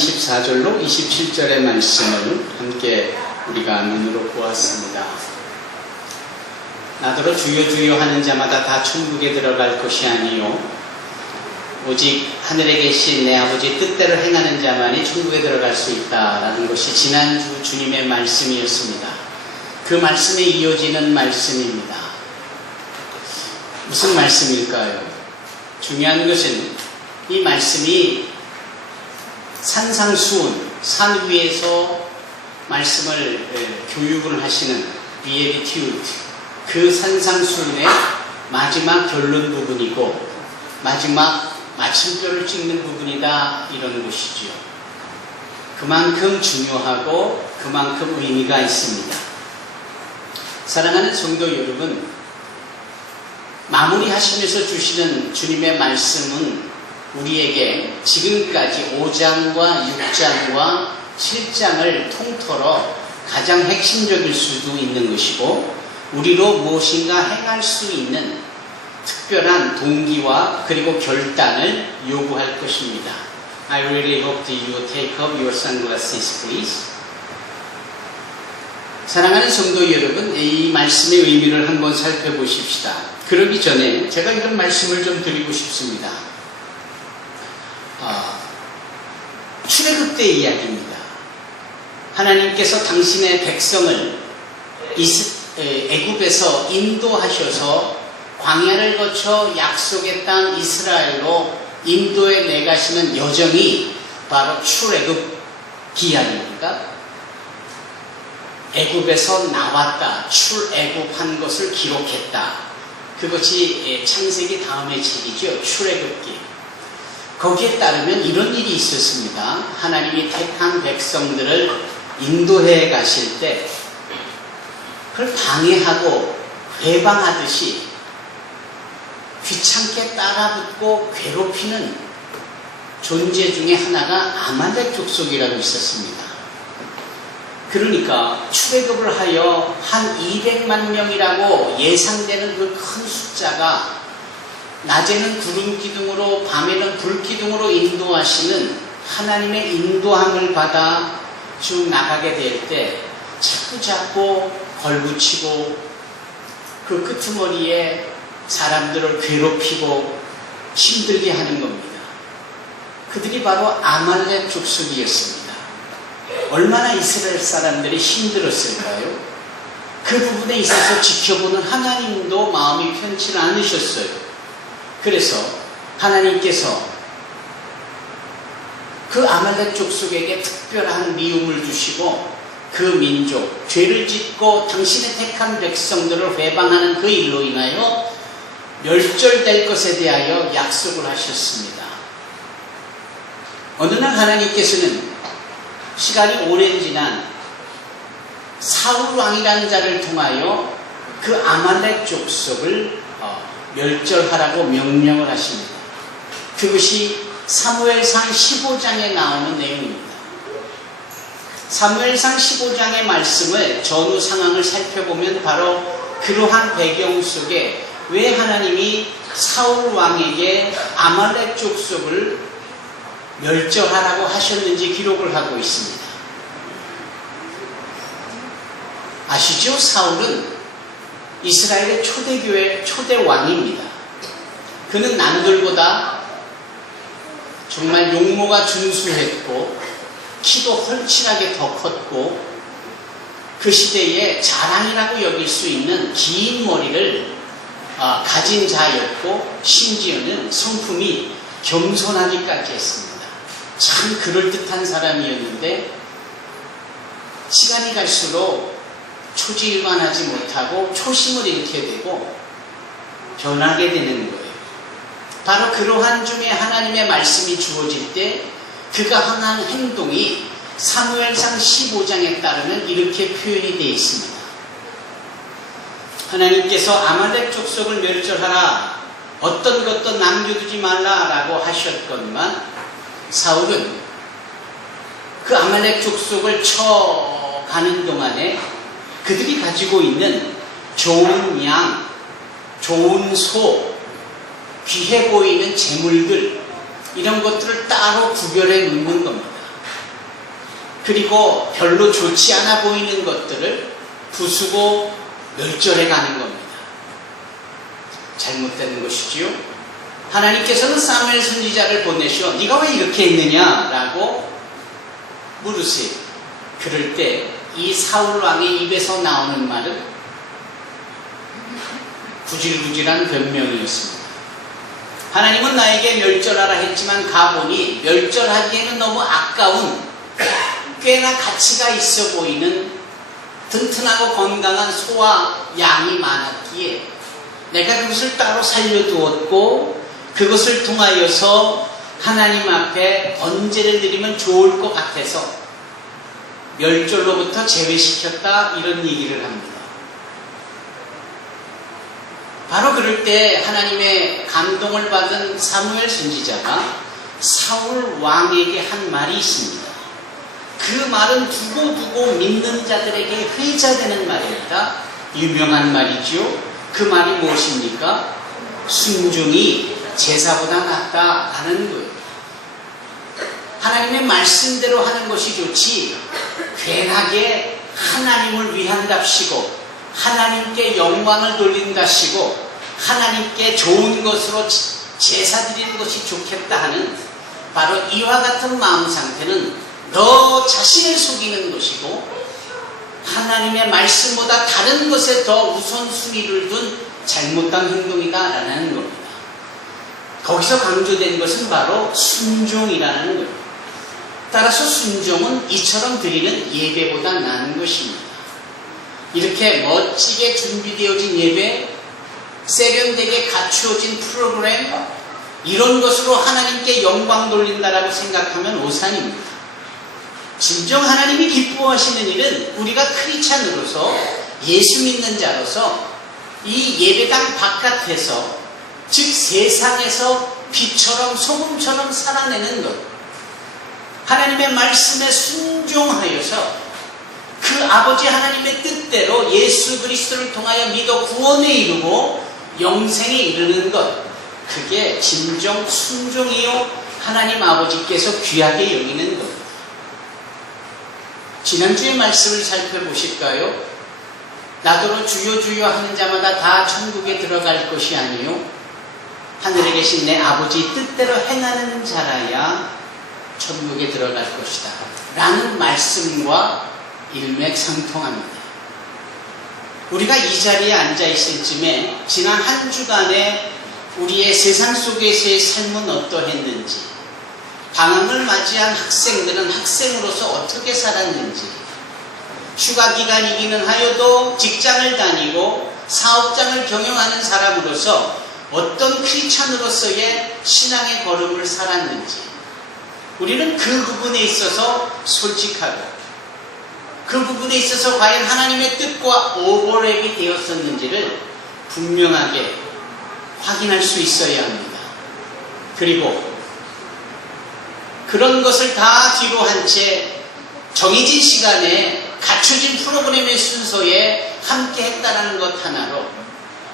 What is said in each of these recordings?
24절로 27절의 말씀을 함께 우리가 눈으로 보았습니다. 나더러 주여 주여 하는 자마다 다 천국에 들어갈 것이 아니요 오직 하늘에 계신 내 아버지 뜻대로 행하는 자만이 천국에 들어갈 수 있다라는 것이 지난주 주님의 말씀이었습니다. 그 말씀에 이어지는 말씀입니다. 무슨 말씀일까요? 중요한 것은 이 말씀이 산상수훈, 산 위에서 말씀을 교육을 하시는 비에티튜드, 그 산상수훈의 마지막 결론 부분이고 마지막 마침표를 찍는 부분이다, 이런 것이지요. 그만큼 중요하고 그만큼 의미가 있습니다. 사랑하는 성도 여러분, 마무리하시면서 주시는 주님의 말씀은 우리에게 지금까지 5장과 6장과 7장을 통틀어 가장 핵심적일 수도 있는 것이고 우리로 무엇인가 행할 수 있는 특별한 동기와 그리고 결단을 요구할 것입니다. I really hope that you take up your sunglasses, please. 사랑하는 성도 여러분, 이 말씀의 의미를 한번 살펴보십시다. 그러기 전에 제가 이런 말씀을 좀 드리고 싶습니다. 출애굽 때 이야기입니다. 하나님께서 당신의 백성을 애굽에서 인도하셔서 광야를 거쳐 약속의 땅 이스라엘로 인도에 내가시는 여정이 바로 출애굽 기약입니다. 애굽에서 나왔다, 출애굽한 것을 기록했다. 그것이 창세기 다음의 책이죠. 출애굽기. 거기에 따르면 이런 일이 있었습니다. 하나님이 택한 백성들을 인도해 가실 때 그걸 방해하고 회방하듯이 귀찮게 따라붙고 괴롭히는 존재 중에 하나가 아말렉 족속이라고 있었습니다. 그러니까 출애굽을 하여 한 200만 명이라고 예상되는 그 큰 숫자가 낮에는 구름 기둥으로 밤에는 불 기둥으로 인도하시는 하나님의 인도함을 받아 쭉 나가게 될 때 자꾸 걸붙이고 그 끄트머리에 사람들을 괴롭히고 힘들게 하는 겁니다. 그들이 바로 아말렉 족속이었습니다. 얼마나 이스라엘 사람들이 힘들었을까요? 그 부분에 있어서 지켜보는 하나님도 마음이 편치 않으셨어요. 그래서 하나님께서 그 아말렉 족속에게 특별한 미움을 주시고 그 민족, 죄를 짓고 당신의 택한 백성들을 회방하는 그 일로 인하여 멸절될 것에 대하여 약속을 하셨습니다. 어느 날 하나님께서는 시간이 오랜 지난 사울 왕이라는 자를 통하여 그 아말렉 족속을 멸절하라고 명령을 하십니다. 그것이 사무엘상 15장에 나오는 내용입니다. 사무엘상 15장의 말씀을 전후 상황을 살펴보면 바로 그러한 배경 속에 왜 하나님이 사울 왕에게 아말렉 족속을 멸절하라고 하셨는지 기록을 하고 있습니다. 아시죠? 사울은 이스라엘의 초대교회 초대왕입니다. 그는 남들보다 정말 용모가 준수했고 키도 헐칠하게 더 컸고 그 시대에 자랑이라고 여길 수 있는 긴 머리를 가진 자였고 심지어는 성품이 겸손하기까지 했습니다. 참 그럴듯한 사람이었는데 시간이 갈수록 초지일관하지 못하고 초심을 잃게 되고 변하게 되는 거예요. 바로 그러한 중에 하나님의 말씀이 주어질 때 그가 한 행동이 사무엘상 15장에 따르면 이렇게 표현이 되어 있습니다. 하나님께서 아말렉 족속을 멸절하라, 어떤 것도 남겨두지 말라라고 하셨건만 사울은 그 아말렉 족속을 쳐가는 동안에 그들이 가지고 있는 좋은 양, 좋은 소, 귀해 보이는 재물들 이런 것들을 따로 구별해 놓는 겁니다. 그리고 별로 좋지 않아 보이는 것들을 부수고 멸절해 가는 겁니다. 잘못된 것이지요. 하나님께서는 사무엘 선지자를 보내셔 네가 왜 이렇게 했느냐라고 물으세요. 그럴 때 이 사울 왕의 입에서 나오는 말은 구질구질한 변명이었습니다. 하나님은 나에게 멸절하라 했지만 가보니 멸절하기에는 너무 아까운 꽤나 가치가 있어 보이는 튼튼하고 건강한 소와 양이 많았기에 내가 그것을 따로 살려두었고 그것을 통하여서 하나님 앞에 번제를 드리면 좋을 것 같아서 멸절로부터 제외시켰다, 이런 얘기를 합니다. 바로 그럴 때 하나님의 감동을 받은 사무엘 선지자가 사울 왕에게 한 말이 있습니다. 그 말은 두고두고 믿는 자들에게 회자되는 말입니다. 유명한 말이지요. 그 말이 무엇입니까? 순종이 제사보다 낫다라는 거예요. 하나님의 말씀대로 하는 것이 좋지 괜하게 하나님을 위한답시고 하나님께 영광을 돌린답시고 하나님께 좋은 것으로 제사 드리는 것이 좋겠다 하는 바로 이와 같은 마음 상태는 너 자신을 속이는 것이고 하나님의 말씀보다 다른 것에 더 우선순위를 둔 잘못된 행동이다라는 겁니다. 거기서 강조된 것은 바로 순종이라는 거예요. 따라서 순종은 이처럼 드리는 예배보다 나은 것입니다. 이렇게 멋지게 준비되어진 예배, 세련되게 갖추어진 프로그램, 이런 것으로 하나님께 영광 돌린다라고 생각하면 오산입니다. 진정 하나님이 기뻐하시는 일은 우리가 크리스찬으로서 예수 믿는 자로서 이 예배당 바깥에서 즉 세상에서 빛처럼 소금처럼 살아내는 것, 하나님의 말씀에 순종하여서 그 아버지 하나님의 뜻대로 예수 그리스도를 통하여 믿어 구원에 이르고 영생에 이르는 것, 그게 진정 순종이요 하나님 아버지께서 귀하게 여기는 겁니다. 지난주의 말씀을 살펴보실까요? 나더러 주여 주여 하는 자마다 다 천국에 들어갈 것이 아니요 하늘에 계신 내 아버지 뜻대로 행하는 자라야 천국에 들어갈 것이다 라는 말씀과 일맥상통합니다. 우리가 이 자리에 앉아 있을 쯤에 지난 한 주간에 우리의 세상 속에서의 삶은 어떠했는지, 방학을 맞이한 학생들은 학생으로서 어떻게 살았는지, 휴가 기간이기는 하여도 직장을 다니고 사업장을 경영하는 사람으로서 어떤 크리스찬으로서의 신앙의 걸음을 살았는지, 우리는 그 부분에 있어서 솔직하고 그 부분에 있어서 과연 하나님의 뜻과 오버랩이 되었었는지를 분명하게 확인할 수 있어야 합니다. 그리고 그런 것을 다 뒤로 한 채 정해진 시간에 갖춰진 프로그램의 순서에 함께 했다는 것 하나로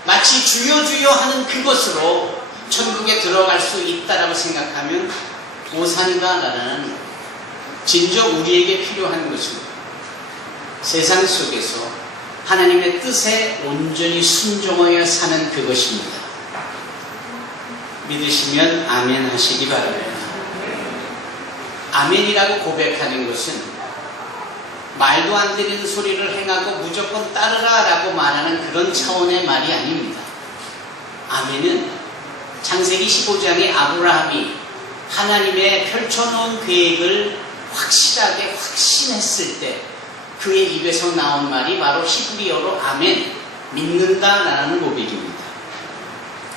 마치 주여 주여 하는 그것으로 천국에 들어갈 수 있다라고 생각하면 오산이다라는, 진정 우리에게 필요한 것은 세상 속에서 하나님의 뜻에 온전히 순종하여 사는 그것입니다. 믿으시면 아멘 하시기 바랍니다. 아멘이라고 고백하는 것은 말도 안 되는 소리를 행하고 무조건 따르라 라고 말하는 그런 차원의 말이 아닙니다. 아멘은 창세기 15장에 아브라함이 하나님의 펼쳐놓은 계획을 확실하게 확신했을 때 그의 입에서 나온 말이 바로 히브리어로 아멘, 믿는다라는 고백입니다.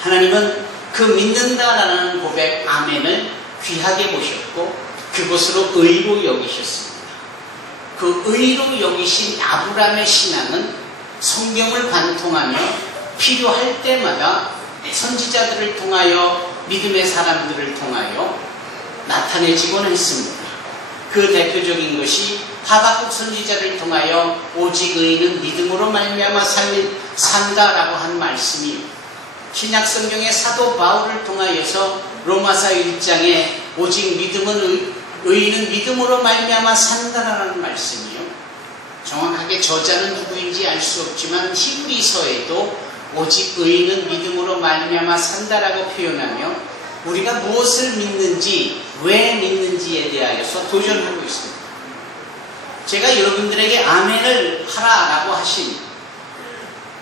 하나님은 그 믿는다라는 고백 아멘을 귀하게 보셨고 그것으로 의로 여기셨습니다. 그 의로 여기신 아브라함의 신앙은 성경을 관통하며 필요할 때마다 선지자들을 통하여 믿음의 사람들을 통하여 나타내지곤 했습니다. 그 대표적인 것이 하박국 선지자를 통하여 오직 의인은 믿음으로 말미암아 산다라고 한 말씀이, 신약성경의 사도 바울을 통하여서 로마서 1장에 오직 믿음은 의인은 믿음으로 말미암아 산다라는 말씀이요. 정확하게 저자는 누구인지 알 수 없지만 히브리서에도 오직 의인은 믿음으로 말미암아 산다라고 표현하며 우리가 무엇을 믿는지 왜 믿는지에 대하여서 도전하고 있습니다. 제가 여러분들에게 아멘을 하라라고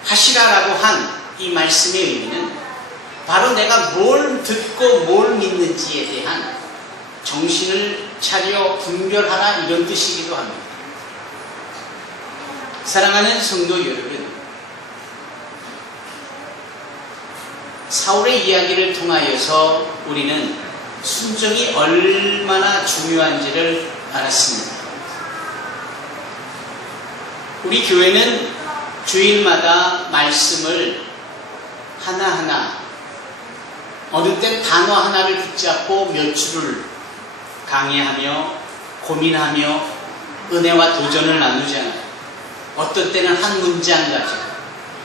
하시라라고 한 이 말씀의 의미는 바로 내가 뭘 듣고 뭘 믿는지에 대한 정신을 차려 분별하라 이런 뜻이기도 합니다. 사랑하는 성도 여러분, 사울의 이야기를 통하여서 우리는 순종이 얼마나 중요한지를 알았습니다. 우리 교회는 주일마다 말씀을 하나하나 어느 땐 단어 하나를 붙잡고 몇 줄을 강의하며 고민하며 은혜와 도전을 나누잖아요. 어떤 때는 한 문장 가지고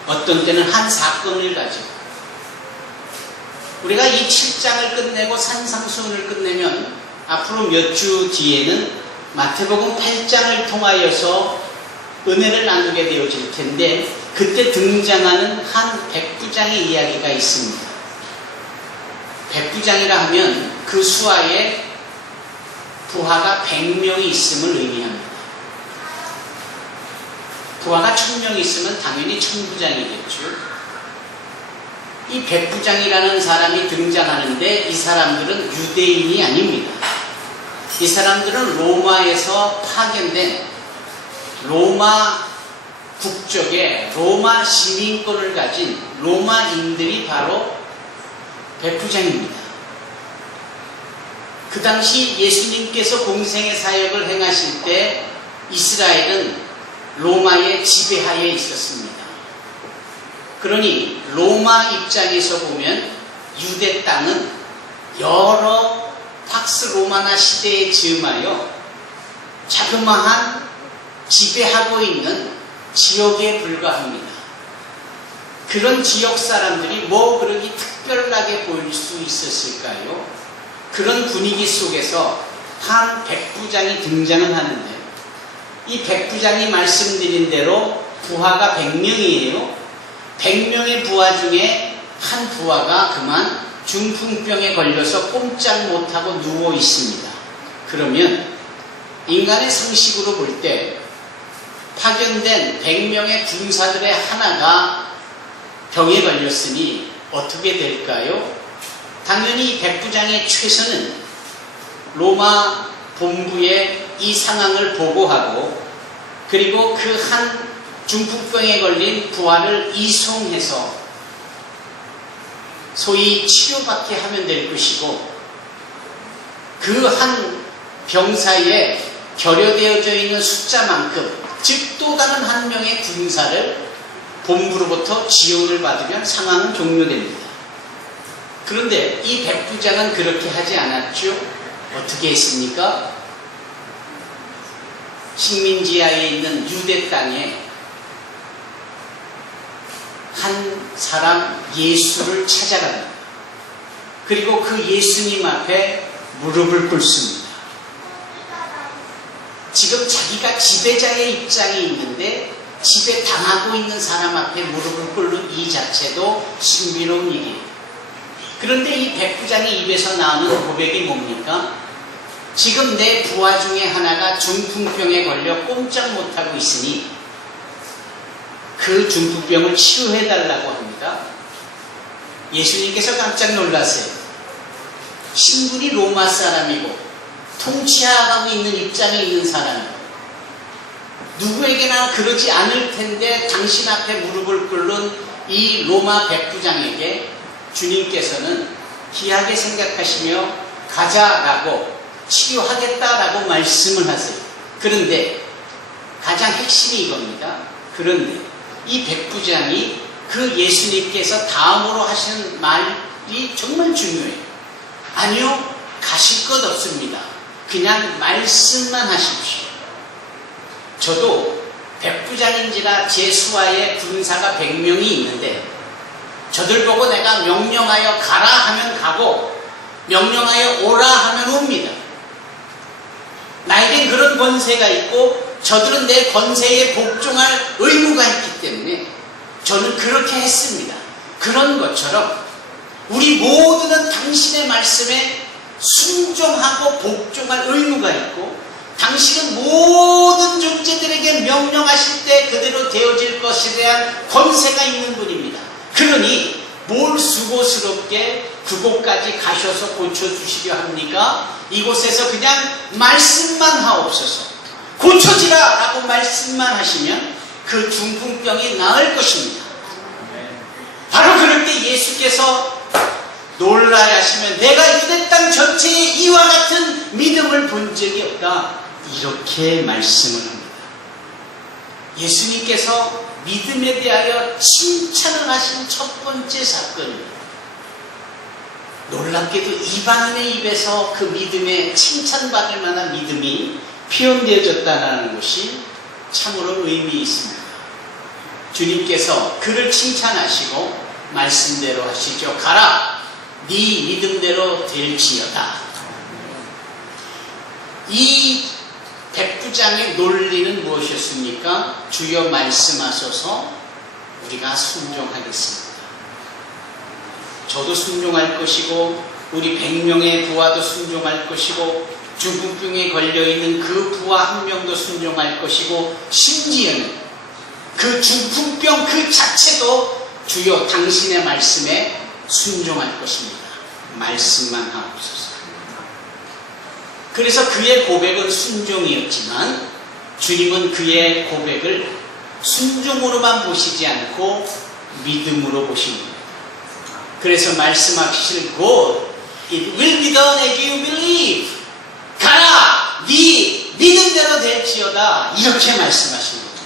어떤 때는 한 사건을 가지고 우리가 이 7장을 끝내고 산상수훈을 끝내면 앞으로 몇 주 뒤에는 마태복음 8장을 통하여서 은혜를 나누게 되어질 텐데 그때 등장하는 한 백부장의 이야기가 있습니다. 백부장이라 하면 그 수하에 부하가 100명이 있음을 의미합니다. 부하가 1000명이 있으면 당연히 천부장이겠죠. 이 백부장이라는 사람이 등장하는데 이 사람들은 유대인이 아닙니다. 이 사람들은 로마에서 파견된 로마 국적의 로마 시민권을 가진 로마인들이 바로 백부장입니다. 그 당시 예수님께서 공생의 사역을 행하실 때 이스라엘은 로마의 지배하에 있었습니다. 그러니 로마 입장에서 보면 유대 땅은 여러 팍스 로마나 시대에 즈음하여 자그마한 지배하고 있는 지역에 불과합니다. 그런 지역 사람들이 뭐 그렇게 특별하게 보일 수 있었을까요? 그런 분위기 속에서 한 백부장이 등장을 하는데 이 백부장이 말씀드린 대로 부하가 100명이에요. 100명의 부하 중에 한 부하가 그만 중풍병에 걸려서 꼼짝 못하고 누워 있습니다. 그러면 인간의 상식으로 볼 때 파견된 100명의 군사들의 하나가 병에 걸렸으니 어떻게 될까요? 당연히 백부장의 최선은 로마 본부에 이 상황을 보고하고 그리고 그 한 중풍병에 걸린 부하를 이송해서 소위 치료받게 하면 될 것이고 그 한 병사에 결여되어져 있는 숫자만큼 즉 또 다른 한 명의 군사를 본부로부터 지원을 받으면 상황은 종료됩니다. 그런데 이 백부장은 그렇게 하지 않았죠. 어떻게 했습니까? 식민지하에 있는 유대 땅에 한 사람 예수를 찾아갑니다. 그리고 그 예수님 앞에 무릎을 꿇습니다. 지금 자기가 지배자의 입장에 있는데 지배당하고 있는 사람 앞에 무릎을 꿇는 이 자체도 신비로운 일이에요. 그런데 이 백부장의 입에서 나오는 고백이 뭡니까? 지금 내 부하 중에 하나가 중풍병에 걸려 꼼짝 못하고 있으니 그 중풍병을 치료해달라고 합니다. 예수님께서 깜짝 놀라세요. 신분이 로마 사람이고 통치하고 있는 입장에 있는 사람이고 누구에게나 그러지 않을 텐데 당신 앞에 무릎을 꿇는 이 로마 백부장에게 주님께서는 귀하게 생각하시며 가자라고 치료하겠다라고 말씀을 하세요. 그런데 가장 핵심이 이겁니다. 그런데 이 백부장이 그 예수님께서 다음으로 하시는 말이 정말 중요해요. 아니요, 가실 것 없습니다. 그냥 말씀만 하십시오. 저도 백부장인지라 제 수하에 군사가 100명이 있는데 저들 보고 내가 명령하여 가라 하면 가고 명령하여 오라 하면 옵니다. 나에겐 그런 권세가 있고 저들은 내 권세에 복종할 의무가 있기 때문에 저는 그렇게 했습니다. 그런 것처럼 우리 모두는 당신의 말씀에 순종하고 복종할 의무가 있고 당신은 모든 존재들에게 명령하실 때 그대로 되어질 것에 대한 권세가 있는 분입니다. 그러니 뭘 수고스럽게 그곳까지 가셔서 고쳐주시려 합니까? 이곳에서 그냥 말씀만 하옵소서. 고쳐지라 라고 말씀만 하시면 그 중풍병이 나을 것입니다. 바로 그럴 때 예수께서 놀라야 하시면 내가 유대 땅 전체에 이와 같은 믿음을 본 적이 없다. 이렇게 말씀을 합니다. 예수님께서 믿음에 대하여 칭찬을 하신 첫 번째 사건입니다. 놀랍게도 이방인의 입에서 그 믿음에 칭찬받을 만한 믿음이 표현되어졌다는 것이 참으로 의미 있습니다. 주님께서 그를 칭찬하시고 말씀대로 하시죠. 가라! 네 믿음대로 될지어다. 이 백부장의 논리는 무엇이었습니까? 주여 말씀하소서 우리가 순종하겠습니다. 저도 순종할 것이고 우리 100명의 부하도 순종할 것이고 중풍병에 걸려있는 그 부하 한 명도 순종할 것이고 심지어는 그 중풍병 그 자체도 주여 당신의 말씀에 순종할 것입니다. 말씀만 하옵소서. 그래서 그의 고백은 순종이었지만 주님은 그의 고백을 순종으로만 보시지 않고 믿음으로 보십니다. 그래서 말씀하시는 Go, it will be done as you believe. 가라, 네 믿음대로 될지어다. 이렇게 말씀하신 겁니다.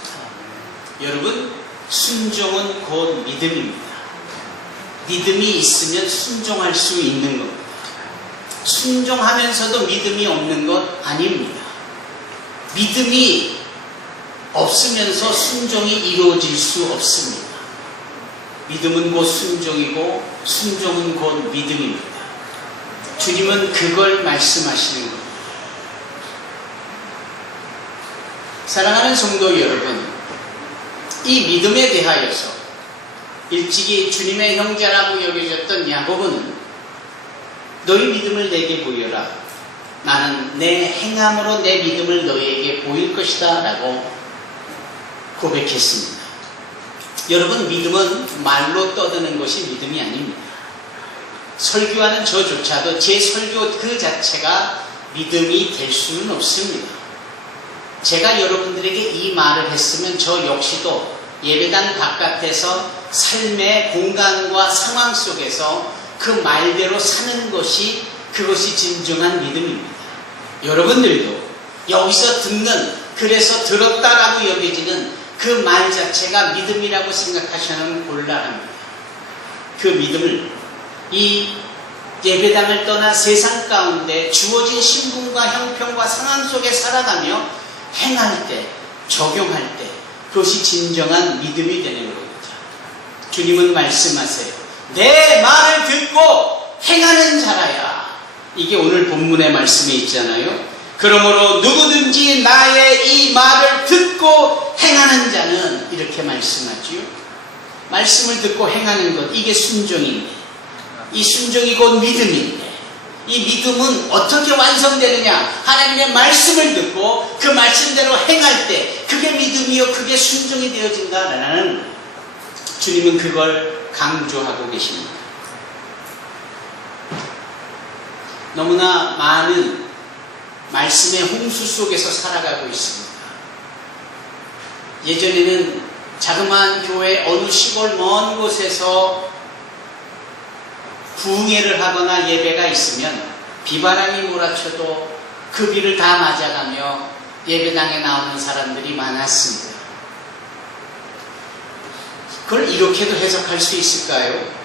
여러분, 순종은 곧 믿음입니다. 믿음이 있으면 순종할 수 있는 겁니다. 순종하면서도 믿음이 없는 것 아닙니다. 믿음이 없으면서 순종이 이루어질 수 없습니다. 믿음은 곧 순종이고 순종은 곧 믿음입니다. 주님은 그걸 말씀하시는 겁니다. 사랑하는 성도 여러분, 이 믿음에 대하여서 일찍이 주님의 형제라고 여겨졌던 야고보는 너희 믿음을 내게 보여라. 나는 내 행함으로 내 믿음을 너희에게 보일 것이다 라고 고백했습니다. 여러분, 믿음은 말로 떠드는 것이 믿음이 아닙니다. 설교하는 저조차도 제 설교 그 자체가 믿음이 될 수는 없습니다. 제가 여러분들에게 이 말을 했으면 저 역시도 예배당 바깥에서 삶의 공간과 상황 속에서 그 말대로 사는 것이 그것이 진정한 믿음입니다. 여러분들도 여기서 듣는, 그래서 들었다라고 여겨지는 그 말 자체가 믿음이라고 생각하시는 곤란합니다. 그 믿음을 이 예배당을 떠나 세상 가운데 주어진 신분과 형편과 상황 속에 살아가며 행할 때, 적용할 때 그것이 진정한 믿음이 되는 겁니다. 주님은 말씀하세요. 내 말을 듣고 행하는 자라야. 이게 오늘 본문의 말씀에 있잖아요. 그러므로 누구든지 나의 이 말을 듣고 행하는 자는, 이렇게 말씀하지요. 말씀을 듣고 행하는 것, 이게 순종인데, 이 순종이 곧 믿음인데, 이 믿음은 어떻게 완성되느냐? 하나님의 말씀을 듣고 그 말씀대로 행할 때 그게 믿음이요, 그게 순종이 되어진다라는, 주님은 그걸 강조하고 계십니다. 너무나 많은 말씀의 홍수 속에서 살아가고 있습니다. 예전에는 자그마한 교회 어느 시골 먼 곳에서 부흥회를 하거나 예배가 있으면 비바람이 몰아쳐도 그 비를 다 맞아가며 예배당에 나오는 사람들이 많았습니다. 그걸 이렇게도 해석할 수 있을까요?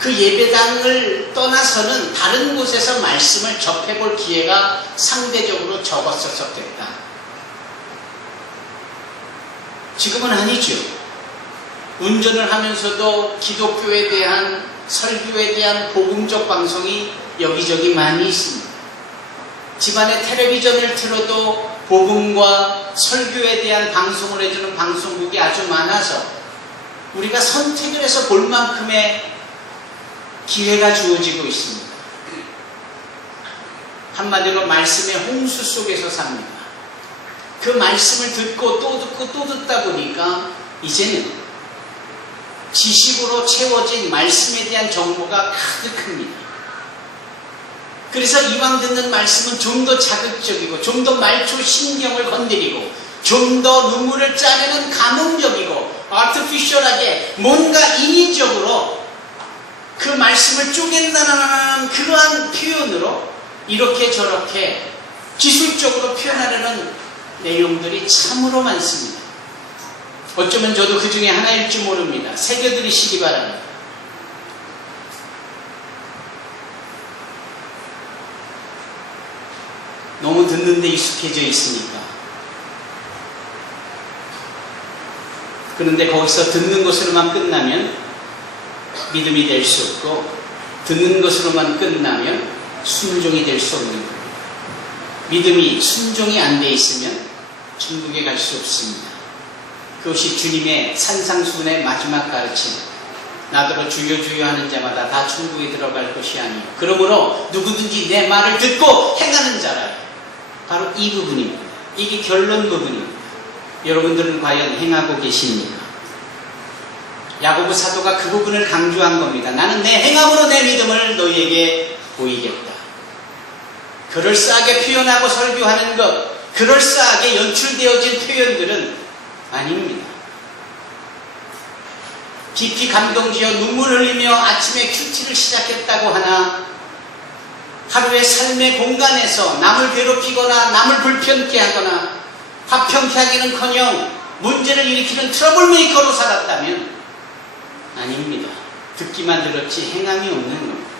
그 예배당을 떠나서는 다른 곳에서 말씀을 접해볼 기회가 상대적으로 적었었겠다. 지금은 아니죠. 운전을 하면서도 기독교에 대한, 설교에 대한 복음적 방송이 여기저기 많이 있습니다. 집안에 텔레비전을 틀어도 복음과 설교에 대한 방송을 해주는 방송국이 아주 많아서 우리가 선택을 해서 볼 만큼의 기회가 주어지고 있습니다. 한마디로 말씀의 홍수 속에서 삽니다. 그 말씀을 듣고 또 듣고 또 듣다 보니까 이제는 지식으로 채워진 말씀에 대한 정보가 가득합니다. 그래서 이왕 듣는 말씀은 좀 더 자극적이고 좀 더 말초 신경을 건드리고 좀 더 눈물을 짜내는 감흥적이고 아티피셜하게 뭔가 인위적으로 그 말씀을 쪼갠다는 그러한 표현으로 이렇게 저렇게 기술적으로 표현하려는 내용들이 참으로 많습니다. 어쩌면 저도 그 중에 하나일 줄 모릅니다. 새겨들으시기 바랍니다. 너무 듣는데 익숙해져 있으니까. 그런데 거기서 듣는 것으로만 끝나면 믿음이 될 수 없고 듣는 것으로만 끝나면 순종이 될 수 없는 겁니다. 믿음이 순종이 안 돼 있으면 천국에 갈 수 없습니다. 그것이 주님의 산상수훈의 마지막 가르침. 나더러 주여 주여 하는 자마다 다 천국에 들어갈 것이 아니요 그러므로 누구든지 내 말을 듣고 행하는 자라. 바로 이 부분입니다. 이게 결론 부분입니다. 여러분들은 과연 행하고 계십니까? 야고보 사도가 그 부분을 강조한 겁니다. 나는 내 행함으로 내 믿음을 너희에게 보이겠다. 그럴싸하게 표현하고 설교하는 것, 그럴싸하게 연출되어진 표현들은 아닙니다. 깊이 감동지어 눈물 흘리며 아침에 큐티를 시작했다고 하나 하루의 삶의 공간에서 남을 괴롭히거나 남을 불편케 하거나 화평케 하기는커녕 문제를 일으키는 트러블메이커로 살았다면 아닙니다. 듣기만 들었지 행함이 없는 겁니다.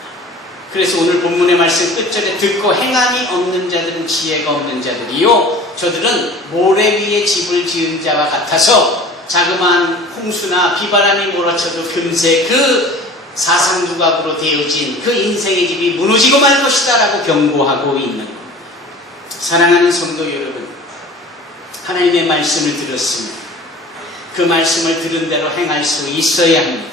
그래서 오늘 본문의 말씀 끝절에 듣고 행함이 없는 자들은 지혜가 없는 자들이요 저들은 모래 위에 집을 지은 자와 같아서 자그마한 홍수나 비바람이 몰아쳐도 금세 그 사상두각으로 되어진 그 인생의 집이 무너지고 말 것이다 라고 경고하고 있는 겁니다. 사랑하는 성도 여러분, 하나님의 말씀을 들었으면 그 말씀을 들은 대로 행할 수 있어야 합니다.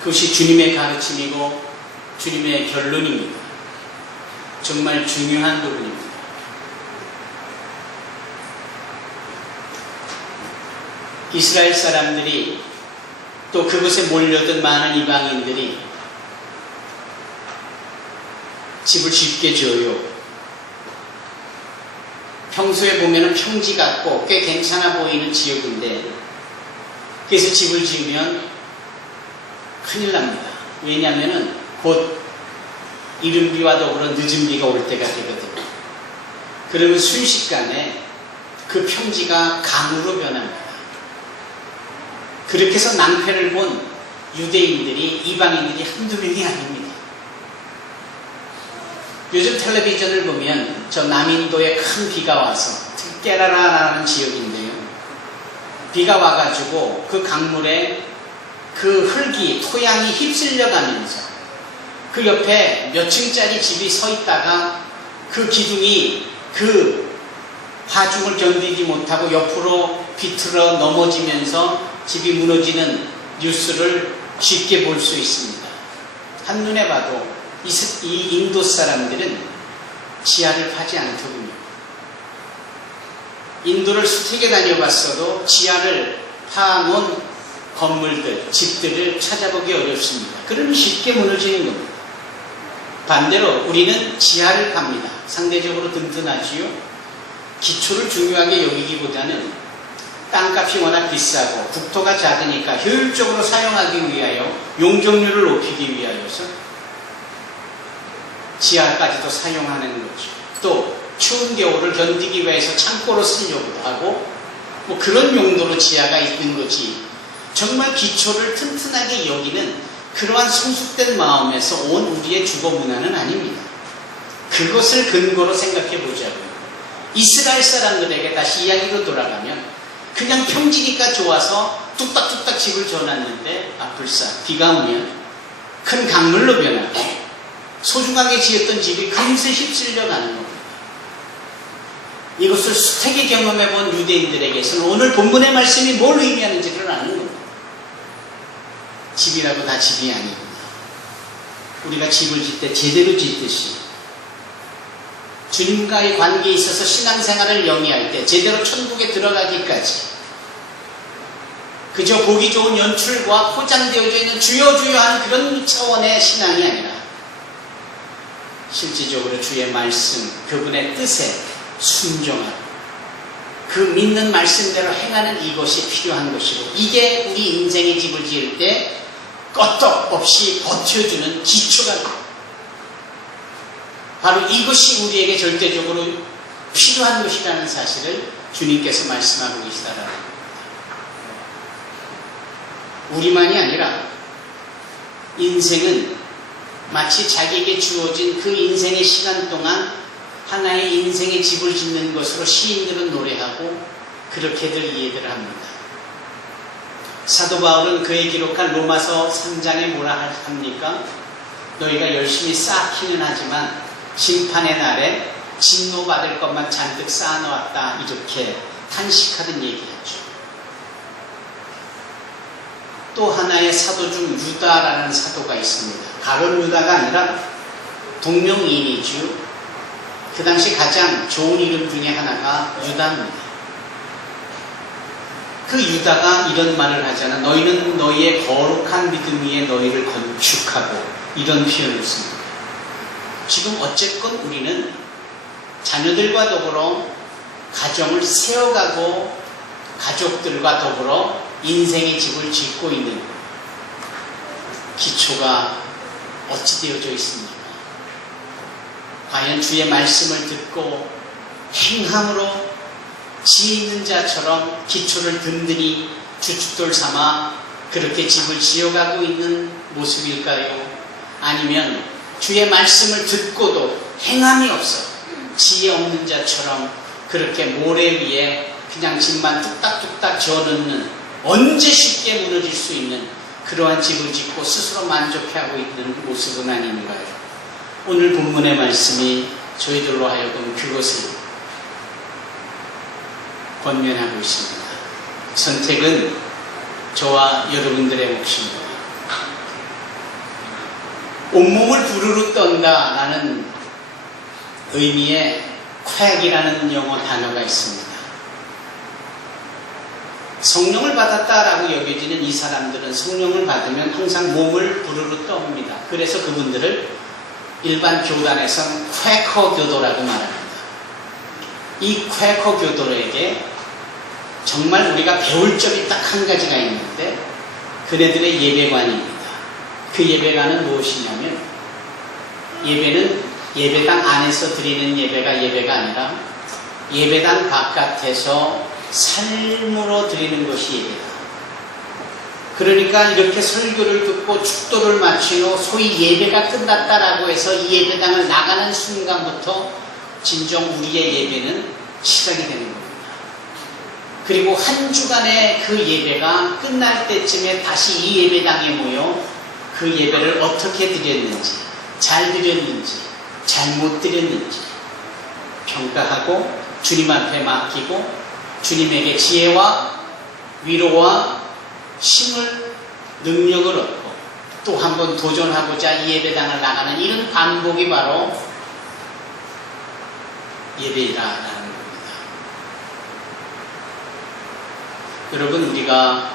그것이 주님의 가르침이고 주님의 결론입니다. 정말 중요한 부분입니다. 이스라엘 사람들이 또 그곳에 몰려든 많은 이방인들이 집을 쉽게 지어요. 평소에 보면 평지 같고 꽤 괜찮아 보이는 지역인데 그래서 집을 지으면 큰일 납니다. 왜냐하면 곧 이른 비와 더불어 늦은 비가 올 때가 되거든요. 그러면 순식간에 그 평지가 강으로 변합니다. 그렇게 해서 낭패를 본 유대인들이, 이방인들이 한두 명이 아닙니다. 요즘 텔레비전을 보면 저 남인도에 큰 비가 와서 깨라라라는 지역인데요. 비가 와가지고 그 강물에 그 흙이, 토양이 휩쓸려가면서 그 옆에 몇 층짜리 집이 서 있다가 그 기둥이 그 화중을 견디지 못하고 옆으로 비틀어 넘어지면서 집이 무너지는 뉴스를 쉽게 볼 수 있습니다. 한눈에 봐도 이 인도 사람들은 지하를 파지 않더군요. 인도를 수태게 다녀봤어도 지하를 파놓은 건물들, 집들을 찾아보기 어렵습니다. 그러면 쉽게 무너지는 겁니다. 반대로 우리는 지하를 팝니다. 상대적으로 든든하지요. 기초를 중요하게 여기기보다는 땅값이 워낙 비싸고 국토가 작으니까 효율적으로 사용하기 위하여 용적률을 높이기 위하여서 지하까지도 사용하는 거죠. 또 추운 겨울을 견디기 위해서 창고로 쓰려고도 하고 뭐 그런 용도로 지하가 있는 거지. 정말 기초를 튼튼하게 여기는 그러한 성숙된 마음에서 온 우리의 주거 문화는 아닙니다. 그것을 근거로 생각해 보자고요. 이스라엘 사람들에게 다시 이야기로 돌아가면 그냥 평지니까 좋아서 뚝딱뚝딱 집을 지어놨는데 불사 비가 오면 큰 강물로 변하고 소중하게 지었던 집이 금세 휩쓸려 가는 겁니다. 이것을 수태게 경험해 본 유대인들에게서는 오늘 본문의 말씀이 뭘 의미하는지를 아는 겁니다. 집이라고 다 집이 아닙니다. 우리가 집을 짓 때 제대로 짓듯이 주님과의 관계에 있어서 신앙생활을 영위할 때 제대로 천국에 들어가기까지 그저 보기 좋은 연출과 포장되어져 있는 주여주여한 그런 차원의 신앙이 아니라 실질적으로 주의 말씀, 그분의 뜻에 순종하고 그 믿는 말씀대로 행하는 이것이 필요한 것이고, 이게 우리 인생의 집을 지을 때 끄떡없이 버텨주는 기초가 됩니다. 바로 이것이 우리에게 절대적으로 필요한 것이라는 사실을 주님께서 말씀하고 계시다라는 겁니다. 우리만이 아니라 인생은 마치 자기에게 주어진 그 인생의 시간 동안 하나의 인생의 집을 짓는 것으로 시인들은 노래하고 그렇게들 이해를 합니다. 사도 바울은 그에 기록한 로마서 3장에 뭐라 합니까? 너희가 열심히 쌓기는 하지만 심판의 날에 진노받을 것만 잔뜩 쌓아놓았다, 이렇게 탄식하던 얘기하죠. 또 하나의 사도 중 유다라는 사도가 있습니다. 가룟 유다가 아니라 동명이인이죠. 그 당시 가장 좋은 이름 중에 하나가 유다입니다. 그 유다가 이런 말을 하잖아. 너희는 너희의 거룩한 믿음 위에 너희를 건축하고, 이런 표현을 씁니다. 지금 어쨌건 우리는 자녀들과 더불어 가정을 세워가고 가족들과 더불어 인생의 집을 짓고 있는 기초가 어찌 되어져 있습니까? 과연 주의 말씀을 듣고 행함으로 지있는 자처럼 기초를 든든히 주춧돌 삼아 그렇게 집을 지어가고 있는 모습일까요? 아니면 주의 말씀을 듣고도 행함이 없어 지혜 없는 자처럼 그렇게 모래 위에 그냥 집만 뚝딱뚝딱 지어놓는, 언제 쉽게 무너질 수 있는 그러한 집을 짓고 스스로 만족해하고 있는 모습은 아닌가요? 오늘 본문의 말씀이 저희들로 하여금 그것을 권면하고 있습니다. 선택은 저와 여러분들의 몫입니다. 온몸을 부르르 떤다 라는 의미의 쾌락이라는 영어 단어가 있습니다. 성령을 받았다라고 여겨지는 이 사람들은 성령을 받으면 항상 몸을 부르르 떠옵니다. 그래서 그분들을 일반 교단에서는 퀘커 교도라고 말합니다. 이 퀘커 교도에게 정말 우리가 배울 점이 딱 한 가지가 있는데, 그네들의 예배관입니다. 그 예배관은 무엇이냐면, 예배는 예배당 안에서 드리는 예배가 예배가 아니라 예배당 바깥에서 삶으로 드리는 것이 예배다. 그러니까 이렇게 설교를 듣고 축도를 마친 후 소위 예배가 끝났다라고 해서 이 예배당을 나가는 순간부터 진정 우리의 예배는 시작이 되는 겁니다. 그리고 한 주간의 그 예배가 끝날 때쯤에 다시 이 예배당에 모여 그 예배를 어떻게 드렸는지, 잘 드렸는지, 잘못 드렸는지 평가하고 주님 앞에 맡기고 주님에게 지혜와 위로와 힘을, 능력을 얻고 또 한 번 도전하고자 이 예배당을 나가는 이런 반복이 바로 예배라는 겁니다. 여러분, 우리가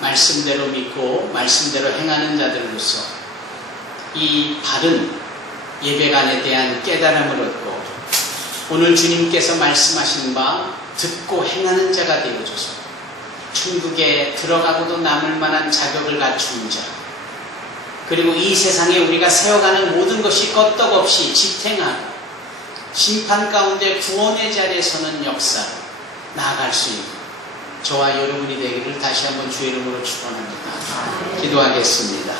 말씀대로 믿고 말씀대로 행하는 자들로서 이 바른 예배관에 대한 깨달음을 얻고 오늘 주님께서 말씀하신 바 듣고 행하는 자가 되어줘서 천국에 들어가고도 남을 만한 자격을 갖춘 자, 그리고 이 세상에 우리가 세워가는 모든 것이 끄떡없이 지탱하고 심판 가운데 구원의 자리에 서는 역사로 나아갈 수 있는 저와 여러분이 되기를 다시 한번 주의 이름으로 축원합니다. 기도하겠습니다.